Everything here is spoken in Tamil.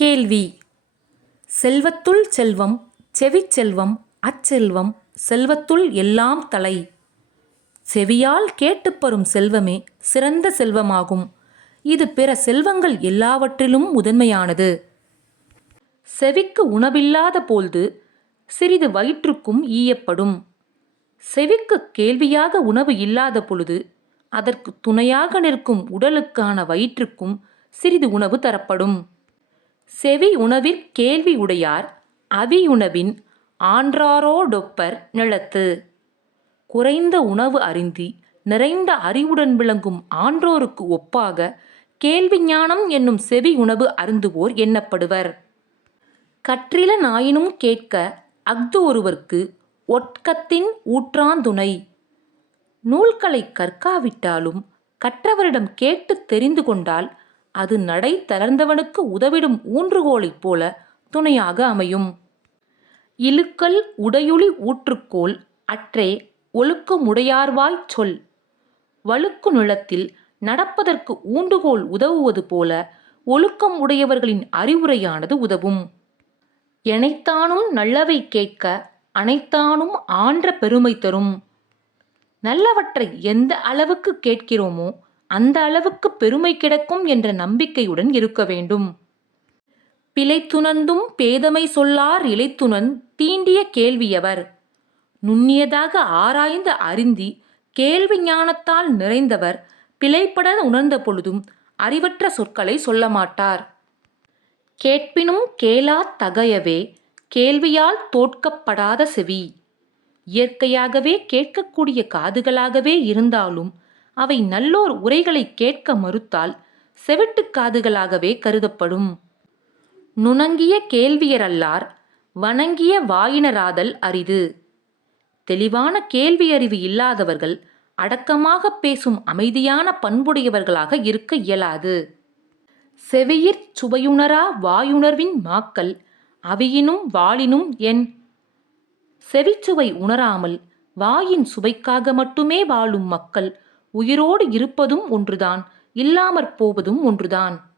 கேள்வி. செல்வத்துள் செல்வம் செவிச்செல்வம் அச்செல்வம் செல்வத்துள் எல்லாம் தலை. செவியால் கேட்டுப்பெறும் செல்வமே சிறந்த செல்வமாகும். இது பிற செல்வங்கள் எல்லாவற்றிலும் முதன்மையானது. செவிக்கு உணவில்லாத போழ்து சிறிது வயிற்றுக்கும் ஈயப்படும். செவிக்கு கேள்வியாக உணவு இல்லாத பொழுது அதற்கு துணையாக நிற்கும் உடலுக்கான வயிற்றுக்கும் சிறிது உணவு தரப்படும். செவி உணவிற் கேள்வி உடையார் அவியுணவின் ஆன்றாரோடொப்பர் நிலத்து. குறைந்த உணவு அருந்தி நிறைந்த அறிவுடன் விளங்கும் ஆன்றோருக்கு ஒப்பாக கேள்வி ஞானம் என்னும் செவி உணவு அருந்துவோர் எண்ணப்படுவர். கற்றில நாயினும் கேட்க அஃது ஒருவர்க்கு ஒட்கத்தின் ஊற்றாந்துணை. நூல்களை கற்காவிட்டாலும் கற்றவரிடம் கேட்டு தெரிந்து கொண்டால் அது நடை தளர்ந்தவனுக்கு உதவிடும் ஊன்றுகோலைப் போல துணையாக அமையும். இழுக்கல் உடையுளி ஊற்றுக்கோல் அற்றே ஒழுக்கமுடையார்வாய்ச் சொல். வழுக்கு நிலத்தில் நடப்பதற்கு ஊன்றுகோல் உதவுவது போல ஒழுக்கம் உடையவர்களின் அறிவுரையானது உதவும். எனைத்தானும் நல்லவை கேட்க அனைத்தானும் ஆன்ற பெருமை தரும். நல்லவற்றை எந்த அளவுக்கு கேட்கிறோமோ அந்த அளவுக்கு பெருமை கிடைக்கும் என்ற நம்பிக்கையுடன் இருக்க வேண்டும். பிழைத்துணர்ந்தும் பேதமை சொல்லார் இழைத்துணர்ந் தீண்டிய கேள்வியவர். நுண்ணியதாக ஆராய்ந்து அறிந்தி கேள்வி ஞானத்தால் நிறைந்தவர் பிழைப்பட உணர்ந்த பொழுதும் அறிவற்ற சொற்களை சொல்ல மாட்டார். கேட்பினும் கேளாத் தகையவே கேள்வியால் தோற்கப்படாத செவி. இயற்கையாகவே கேட்கக்கூடிய காதுகளாகவே இருந்தாலும் அவை நல்லோர் உரைகளை கேட்க மறுத்தால் செவிட்டுக் காதுகளாகவே கருதப்படும். நுணங்கிய கேள்வியரல்லார் வணங்கிய வாயினராதல் அரிது. தெளிவான கேள்வி அறிவு இல்லாதவர்கள் அடக்கமாக பேசும் அமைதியான பண்புடையவர்களாக இருக்க இயலாது. செவியிற் சுவையுணரா வாயுணர்வின் மாக்கள் அவியினும் வாளினும் என். செவிச்சுவை உணராமல் வாயின் சுவைக்காக மட்டுமே வாழும் மக்கள் உயிரோடு இருப்பதும் ஒன்றுதான், இல்லாமற் போவதும் ஒன்றுதான்.